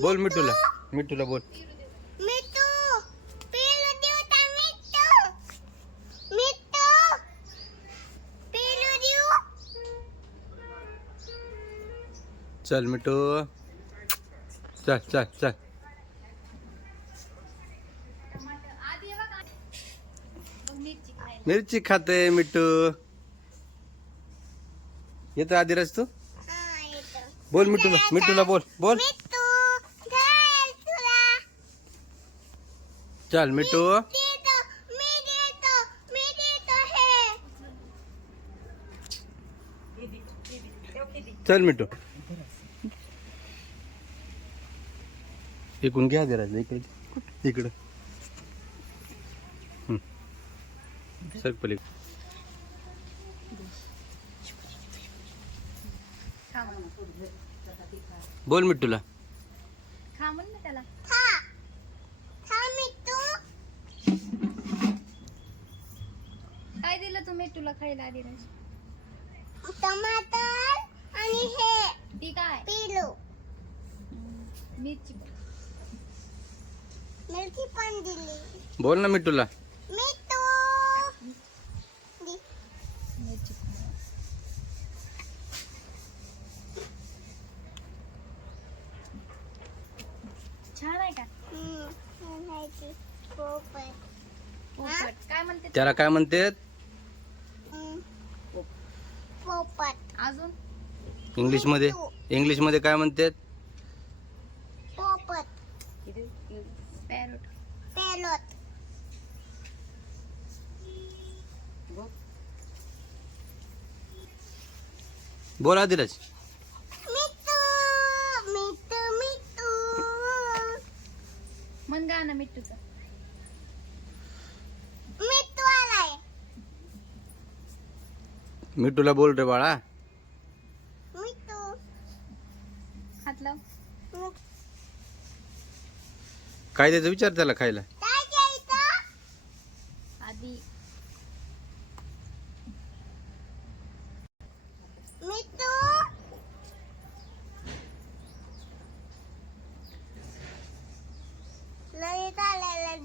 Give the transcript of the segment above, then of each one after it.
बोल मिठूला. मिठूला बोल. चल मिठू. चल चल चल. मिरची खाते मिठू. येतो आदिराज तू? बोल मिठूला. मिठूला बोल. बोल मिठू घाल तुला चल मिठू. चल मिठू. इकडून घ्या आदिराज इकडे. इकडं सर पलीकडे बोल मिठूला. खा म्हण ना त्याला खा खा मिठू काय दिलं तुम्ही? तुला खायला आधी टमाटर आणि हे ती काय? पेलू. मिरची. मिरची पण दिली. बोल ना मिठूला मिठू दि- मिरची. पण. छान आहे का? हम्म, हे माहिती. पोपट. पोपट. काय म्हणते? त्याला काय म्हणते. पोपट अजून? इंग्लिशमध्ये इंग्लिशमध्ये काय म्हणते पोपट पॅरोट. पेलोट बोल आदिराज मिठू मिठू मिठू. मन गाणं मिठूचं मिठू आलाय मिठूला बोल रे बाळा. हात लाव. काय द्यायचं विचार त्याला खायला? आधी. ललित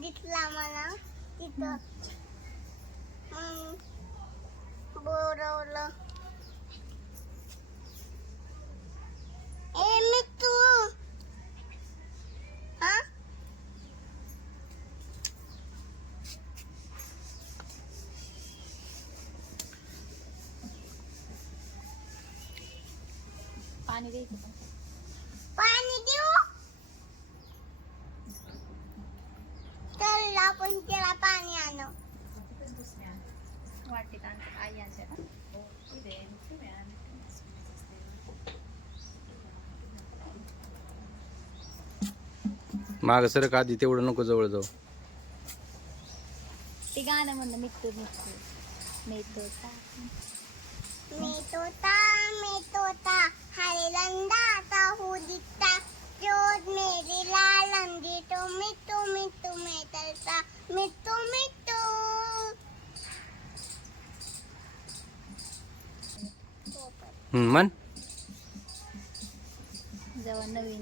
दिसला मला तिथं मग बोरवलं ए मिठू हा पाणी द्यायचं पण. पाणी देऊ? चल आपण त्याला पाणी आणू. वाटीत आणते आई आणते ना. माग सरक आधी तेवढं नको जवळ जाऊ. ते गाणं म्हणलं मिठू मिठू. मिठू मी तोता मी तोता हरे लंडा हो दिखता रोज मेरी लाल अंडी तो मिट्टू मिट्टू में तरता मिट्टू मिट्टू। हम्म, म्हण जेव्हा नवीन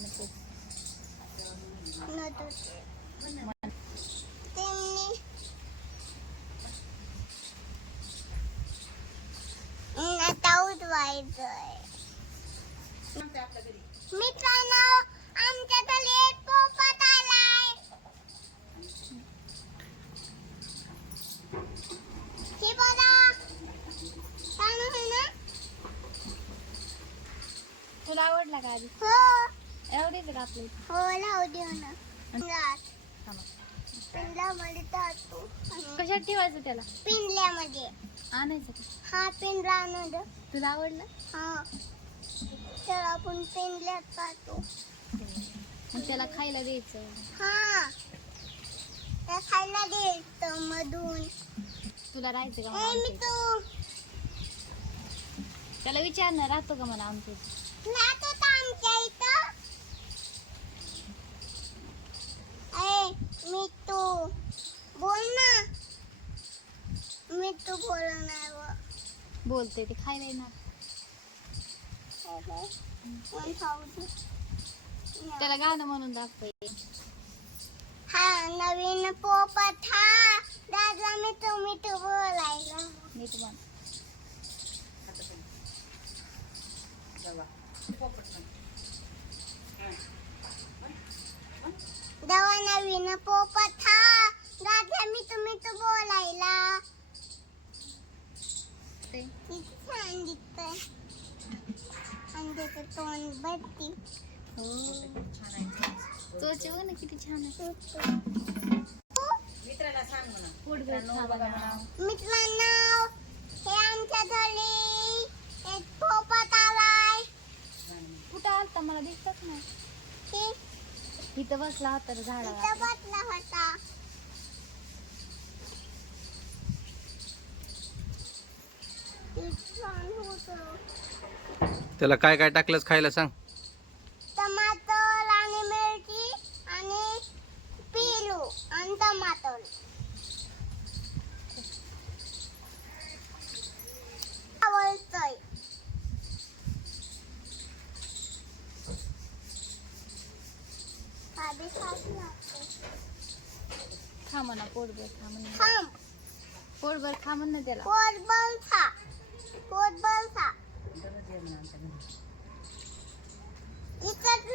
मित्रांनो आमच्या एक पोपट आलाय. हे बघा. छान आहे ना? तुला आवडला का आधी? हो. एवढीच का आपली? हो लावू देऊ ना थांबा. पिंजल्यामध्ये टाकू. कशात ठेवायचं त्याला? पिंजल्यामध्ये आणायचं का? हा पिंजरा आणू दे तुला आवडलं? हा. तर आपण टाकू मग त्याला खायला द्यायचं. हा. त्या खायला द्यायचं मधून. तुला राहायचं का ए आमच्या मी इथं? तू. त्याला विचारणार राहतो का मला आमच्या इथं? राहत होता आमच्या इथं. ए मी तू. बोल ना. मी तू बोल नाही व. बोलते ते खायला येणार काय बाय? कोण खाऊ दे? त्याला गाणं म्हणून दाखव हा नवीन पोपट हा. दादा मी तुम्ही तू बोलायला. नीट म्हण दवा नवीन पोपट हा. दादा मी तुम्ही तू बोलायला. किती छान दिसतंय. त्याचं तोंड बघती. हो त्वचा बघ ना किती छान आहे. पोटभर खा बघा. मित्रांनो हे आमच्या घरी एक पोपट आलाय. कुठं आलता मला दिसतच नाही. इथं बसला होता झाडाला बसला होता किती छान होतं त्याला काय काय टाकलंच खायला सांग. टमाटर आणि मिरची आणि पेरू आणि टमाटर. आवडतंय. भाभी खात लागते. खा म्हणा पोटभर खा म्हणा थांब. पोटभर खा म्हण ना त्याला. पोट बल खा. पोट बल खा इथंच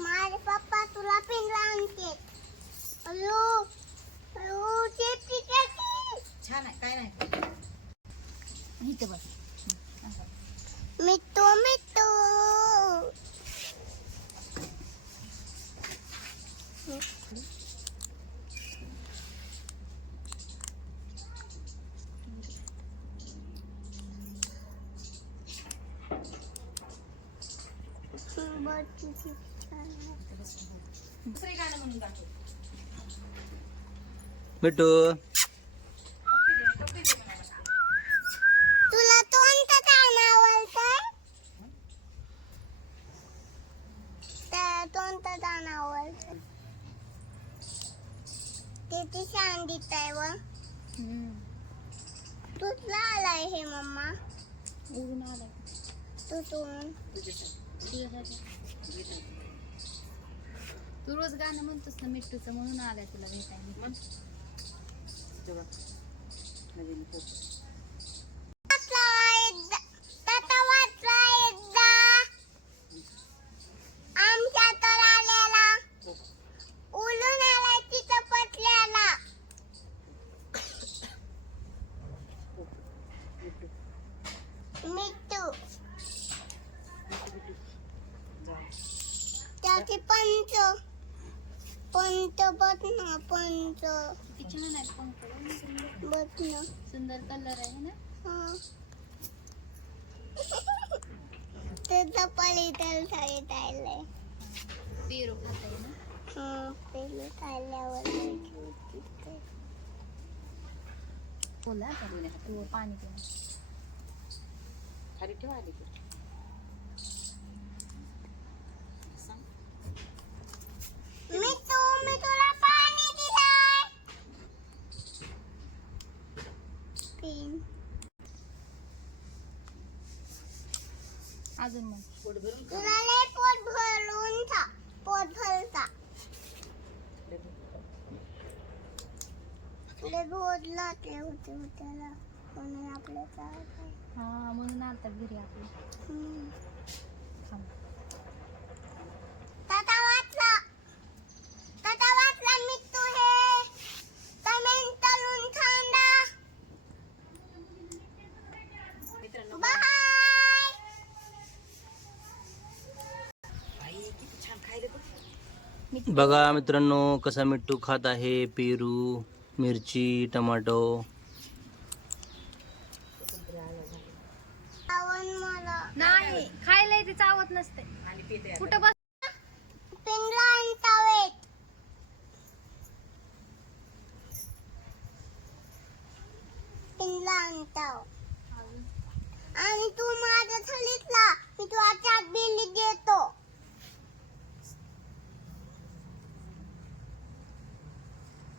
माझे पप्पा तुला पिंजरा आणते छान आहे काय नाही. इथं बस. मी गाणं म्हणून दाखव मिठू. तुला कोणतं गाणं आवडतंय तर कोणतं गाणं आवडतं. किती छान दिसतंय व. तुझला आलाय हे मम्मा. तू तू तू रोज गाणं म्हणतोस ना मिठूचं म्हणून आल्या तुला भेटायला. नवीन फोटो वाचला एकदा ताता वाचला एकदा आमच्या तर आलेला उलून आलाय तिथं पटल्याला मिट्टू जा त्याचे पंच पंच बघ ना पंच किती छान आहे पंख बघ ना. सुंदर. कलर आहे ना? हा. तुझं पलीकडे साईड आलंय पेरू खात आहे ना? हा पहिले खाल्ल्यावर बोला पाणी पिऊन. खाली ठेवा आली की सांग मी तू मी तुला पाणी दिलंय पिन अजून मग. पोट भरून खा. तुला लय पोट भरून पोट होते हो त्याला म्हणून आपल्या चालतंय. हा म्हणून आलता घरी आपली हम्म. थांब. ताता वाचला ताता वाचला मी तू हे कमेंट करून थांबा मित्रांनो बाय आई किती छान खायला बघ बघा मित्रांनो कसा मिठू खात आहे पेरू मिरची टमाटो. आवड मला. नाही खायला इथे चावत नसते. आणि. कुठं बस तू माझ्या थलीतला. मी तुला चाट बिल्ली देतो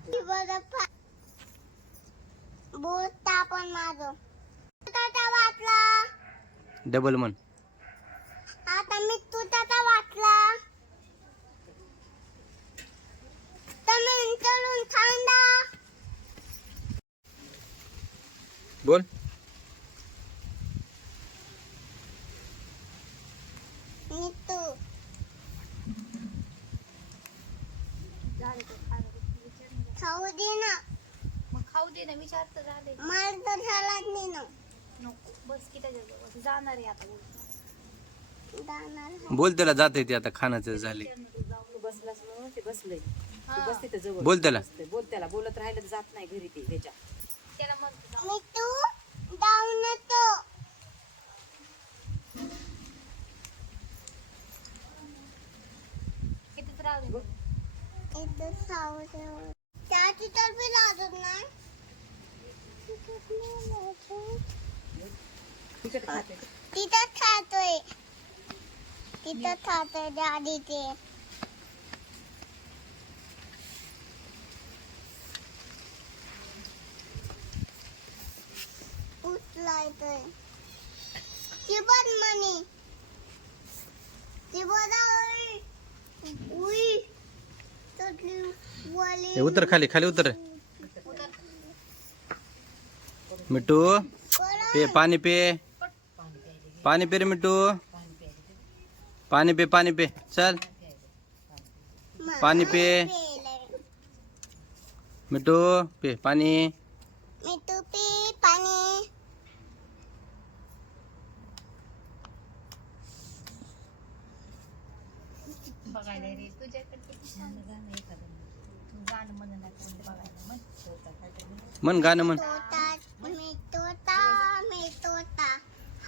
ती बरं फा- बोलता पण माझं. डबल म्हण. आता मी तुझा वाचला. तुम्ही चलून थांबा. बोल मी तू झाले तर खायला विचार नाही. खाऊ दे ना मग खाऊ दे ना विचार तर झाले. मला तर झालाच नाही ना. नको बस की त्याच्याजवळ जाणार आहे आता बोल. जाणार बोल त्याला जाते ते आता खाण्याचं झाले. तू बसलास म्हणून ते बसलंय. तू हा. बस तिथं जवळ. बोल त्याला. बसतंय. बोल त्याला. बोलत राहिलं तर जात नाही घरी ते त्याच्या त्याला म्हणतो जाऊ. मी तू इथं तर बी नाही. तिथं खातोय. तिथं खातोय दादी ते. उचलायतोय चिबत मनी चिबत उई. उतर खाली खाली उतर. मिठू पे पाणी पे। पाणी पे रे मिठू पाणी पे पाणी पे। चल। पाणी पे. मिठू पे पाणी मी तू पी पाणी बघायला रे तुझ्याकडे किती छान गाणं एखादं तू गाणं म्हणून बघायला मग मन गाणं म्हण.